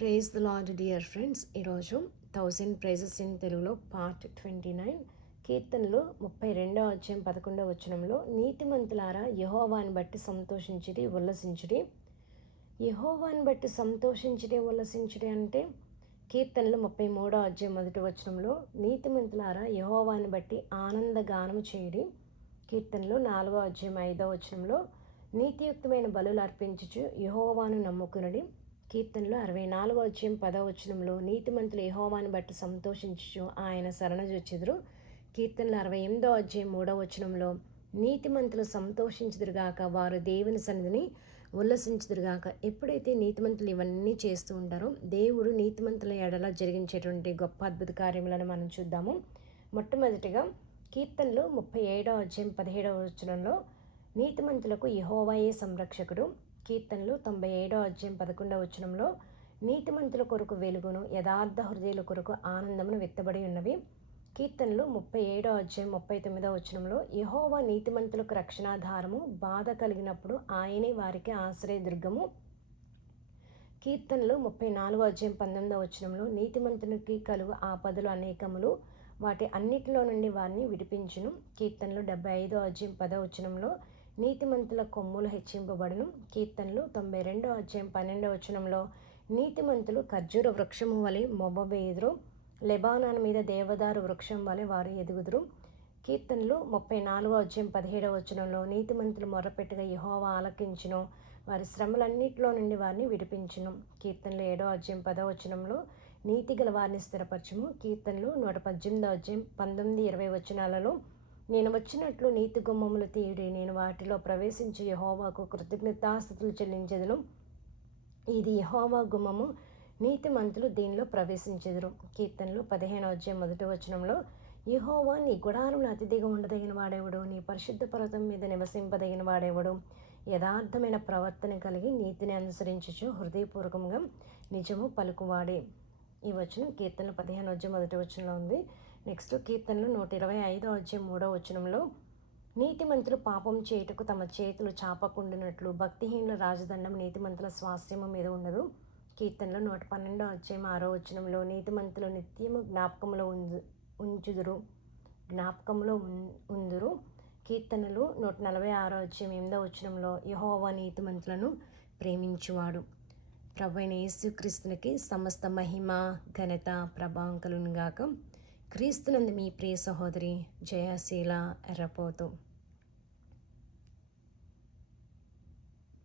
Praise the Lord dear friends. ఈరోజు 1000 prices in తెలుగులో part 29 కీర్తనలు 32వ అధ్యాయం 11వ వచనంలో నీతిమంతులారా యెహోవాను బట్టి సంతోషించుడి ఉల్లసించుడి. యెహోవాను బట్టి సంతోషించుడి ఉల్లసించుడి అంటే కీర్తనలు 33వ అధ్యాయం 1వ వచనంలో నీతిమంతులారా యెహోవాను బట్టి ఆనందగానము చేయుడి. కీర్తనలు 4వ అధ్యాయం 5వ వచనంలో నీతియుక్తమైన బలులు అర్పించుచు యెహోవాను నమ్ముకునుడి. కీర్తనలు 64వ అధ్యాయం 10వ వచనంలో నీతిమంతులు యెహోవాను బట్టి సంతోషించుచు ఆయన శరణుజొచ్చెదరు. కీర్తనలు 68వ అధ్యాయం 3వ వచనంలో నీతిమంతులు సంతోషించుదురుగాక, వారు దేవుని సన్నిధిని ఉల్లసించుదురుగాక. ఎప్పుడైతే నీతిమంతులు ఇవన్నీ చేస్తూ ఉంటారో దేవుడు నీతిమంతుల ఎడల జరిగించేటువంటి గొప్ప అద్భుత కార్యములను మనం చూద్దాము. మొట్టమొదటిగా కీర్తనలు 37వ అధ్యాయం 17వ వచనంలో నీతిమంతులకు యెహోవాయే సంరక్షకుడు. కీర్తనలు 97వ అధ్యాయం 11వ వచనంలో నీతిమంతుల కొరకు వెలుగును, యథార్థ హృదయుల కొరకు ఆనందమును విత్తబడి ఉన్నవి. కీర్తనలు 37వ అధ్యాయం 39వ వచనంలో యెహోవా నీతిమంతులకు రక్షణాధారము, బాధ కలిగినప్పుడు ఆయనే వారికి ఆశ్రయదుర్గము. కీర్తనలు 34వ అధ్యాయం 19వ వచనంలో నీతిమంతునికి కలుగు ఆపదలు అనేకములు, వాటి అన్నిటిలో నుండి వారిని విడిపించును. కీర్తనలు 75వ అధ్యాయం 10వ వచనంలో నీతిమంతుల కొమ్ములు హెచ్చింపబడును. కీర్తనలు 92వ అధ్యాయం 12వ వచనంలో నీతిమంతులు ఖర్జూర వృక్షము వలె మొవ్వబేయుదురు, లెబానాను మీద దేవదారు వృక్షం వలె వారు ఎదుగుదురు. కీర్తనలు 34వ అధ్యాయం 17వ వచనంలో నీతిమంతులు మొర్రపెట్టగా యెహోవా ఆలకించును, వారి శ్రమలన్నిటిలో నుండి వారిని విడిపించును. కీర్తనలు 7వ అధ్యాయం 10వ వచనంలో నీతి గల వారిని స్థిరపరచుము. కీర్తనలు 118వ అధ్యాయం 19, 20 వచనాలలో నేను వచ్చినట్లు నీతి గుమ్మములు తీయుడి, నేను వాటిలో ప్రవేశించి యెహోవాకు కృతజ్ఞతాస్తుతులు చెల్లించెదను. ఇది యెహోవా గుమ్మము, నీతిమంతులు దీనిలో ప్రవేశించెదరు. కీర్తనలు 15వ అధ్యాయం 1వ వచనంలో యెహోవా నీ గుడారములో అతిథిగా ఉండదగిన వాడెవడు, నీ పరిశుద్ధ పర్వతం మీద నివసింపదగిన వాడెవడు. యథార్థమైన ప్రవర్తన కలిగి నీతిని అనుసరించుచు హృదయపూర్వకంగా నిజము పలుకువాడే. ఈ వచనం కీర్తనలు 15వ అధ్యాయం 1వ వచనంలో ఉంది. నెక్స్ట్ కీర్తనలు 125వ అధ్యాయం 3వ వచనంలో నీతిమంతులు పాపం చేయుటకు తమ చేతులు చాపకుండినట్లు భక్తిహీనుల రాజదండం నీతిమంతుల స్వాస్థ్యము మీద ఉండదు. కీర్తనలు 112వ అధ్యాయం 6వ వచనంలో నీతిమంతులు నిత్యము జ్ఞాపకంలో ఉందురు. కీర్తనలు 146వ అధ్యాయం 8వ వచనంలో యెహోవా నీతిమంతులను ప్రేమించువాడు. ప్రభువైన యేసుక్రీస్తునికి సమస్త మహిమ ఘనత ప్రభావం కలుగునుగాక. క్రీస్తునందు మీ ప్రియ సహోదరి జయశీల ఎర్రపోతు.